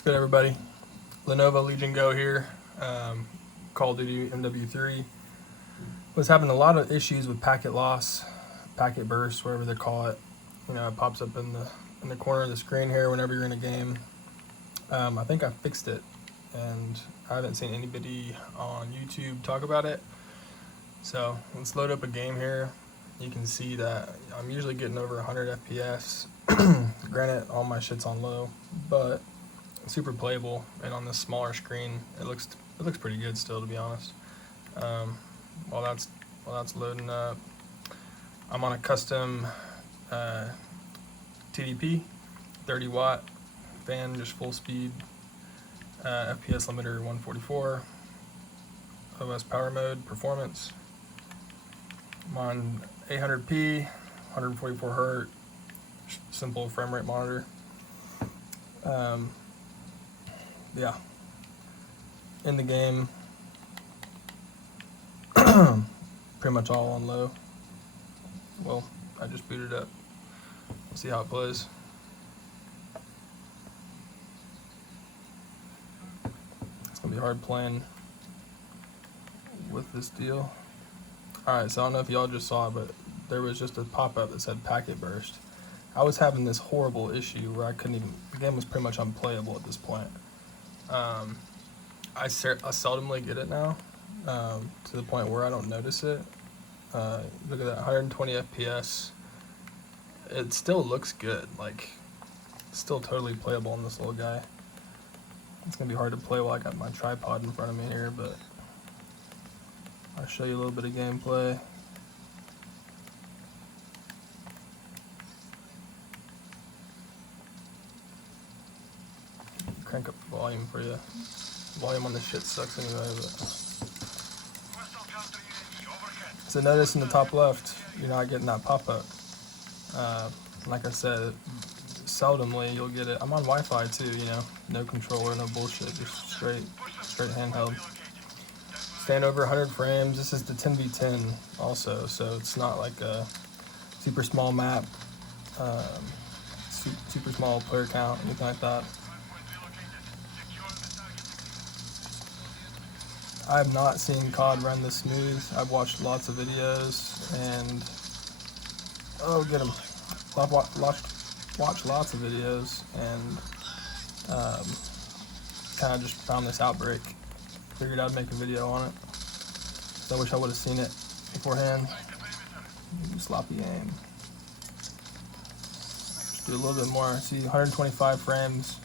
What's good, everybody? Lenovo Legion Go here. Call of Duty MW3 was having a lot of issues with packet loss, packet burst, whatever they call it. You know, it pops up in the corner of the screen here whenever you're in a game. I think I fixed it, and I haven't seen anybody on YouTube talk about it. So let's load up a game here. You can see that I'm usually getting over 100 FPS. Granted, all my shit's on low, but super playable, and on this smaller screen, it looks pretty good still, to be honest. While that's loading up, I'm on a custom TDP, 30 watt fan, just full speed, FPS limiter 144, OS power mode, performance. I'm on 800p, 144 hertz, simple frame rate monitor. Yeah, in the game, pretty much all on low. Well, I just booted up. We'll see how it plays. It's gonna be hard playing with this deal. Alright, so I don't know if y'all just saw it, but there was just a pop-up that said packet burst. I was having this horrible issue where the game was pretty much unplayable at this point. I seldomly get it now, to the point where I don't notice it. Look at that, 120 FPS. It still looks good, like, still totally playable on this little guy. It's gonna be hard to play while I got my tripod in front of me here, but I'll show you a little bit of gameplay. Crank up the volume for you. Volume on this shit sucks anyway, but. So notice in the top left, you're not getting that pop-up. Like I said, seldomly you'll get it. I'm on Wi-Fi too, you know, no controller, no bullshit, just straight handheld. Stand over 100 frames. This is the 10v10 also, so it's not like a super small map, super small player count, anything like that. I have not seen COD run this smooth. I've watched lots of videos and get them. Watch lots of videos and kind of just found this outbreak. Figured I'd make a video on it. So I wish I would have seen it beforehand. Sloppy aim. Just do a little bit more. See, 125 frames.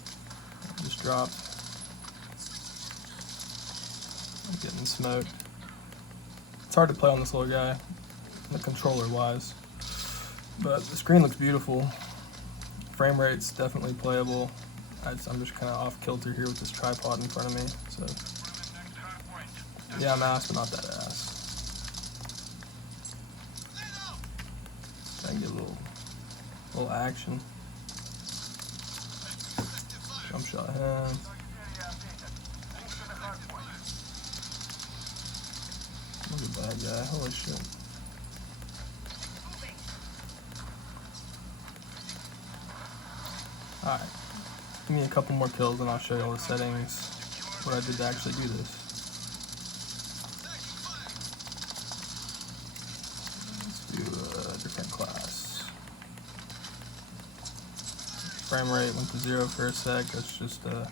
Just dropped. I'm getting smoked. It's hard to play on this little guy, the controller wise, but the screen looks beautiful. Frame rate's definitely playable. I'm just kind of off kilter here with this tripod in front of me, so yeah, I'm ass, but not that ass. Try and get a little action. Jump shot him. Look at that guy, holy shit. Alright, give me a couple more kills and I'll show you all the settings, what I did to actually do this. Let's do a different class. Frame rate went to 0 for a sec, that's just a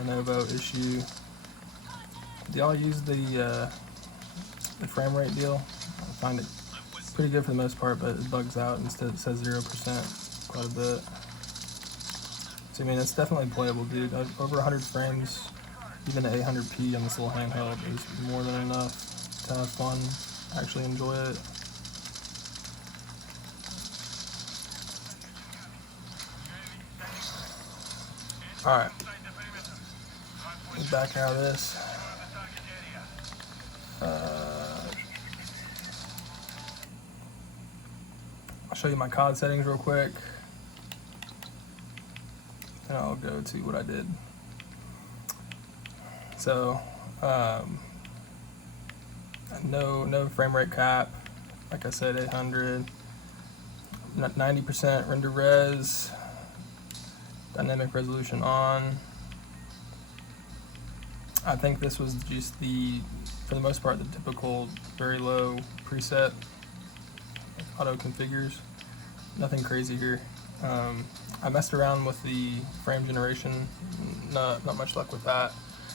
Lenovo issue. Do y'all use the frame rate deal? I find it pretty good for the most part, but it bugs out. Instead it says 0% quite a bit. So I mean, it's definitely playable, dude. Over 100 frames, even at 800p on this little handheld is more than enough to have fun, actually enjoy it. Alright, back out of this. I'll show you my COD settings real quick, and I'll go to what I did. So, no frame rate cap. Like I said, 800, 90% render res, Dynamic resolution on. I think this was just for the most part, the typical very low preset auto configures. Nothing crazy here. I messed around with the frame generation. Not much luck with that.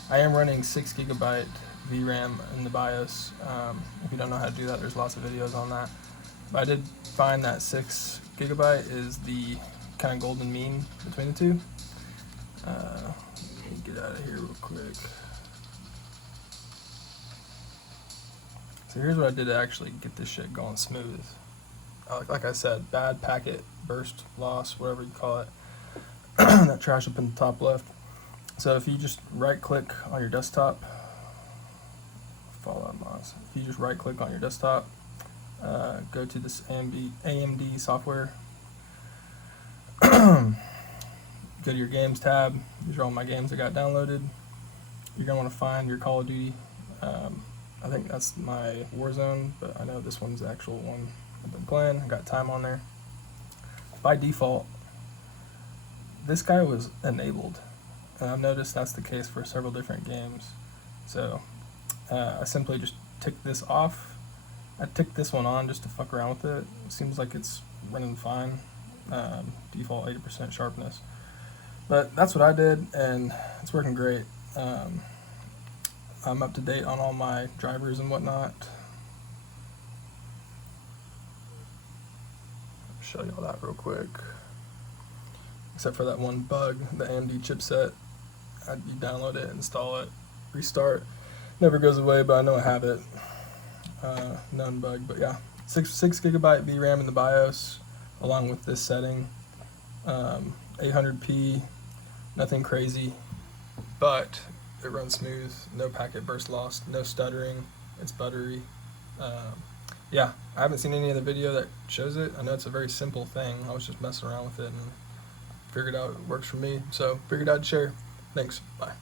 I am running 6 GB VRAM in the BIOS. If you don't know how to do that, there's lots of videos on that. But I did find that 6 GB is the kind of golden mean between the two. Let me get out of here real quick. So here's what I did to actually get this shit going smooth. Like I said, bad packet burst loss, whatever you call it. That trash up in the top left. So if you just right click on your desktop, follow mouse. If you just right click on your desktop, go to this AMD software, go to your games tab. These are all my games I got downloaded. You're gonna want to find your Call of Duty. I think that's my Warzone, but I know this one's the actual one I've been playing. I got time on there. By default, this guy was enabled, and I've noticed that's the case for several different games. So I simply just tick this off. I ticked this one on just to fuck around with it. It seems like it's running fine. Default 80% sharpness. But that's what I did, and it's working great. I'm up to date on all my drivers and whatnot. I'll show you all that real quick. Except for that one bug, the AMD chipset. You download it, install it, restart. Never goes away, but I know I have it. Known bug, but yeah. 6 GB VRAM in the BIOS, along with this setting. 800p, nothing crazy, but it runs smooth, no packet burst loss, no stuttering, it's buttery. Yeah, I haven't seen any other video that shows it. I know it's a very simple thing. I was just messing around with it and figured out it works for me, so figured I'd share. Thanks, bye.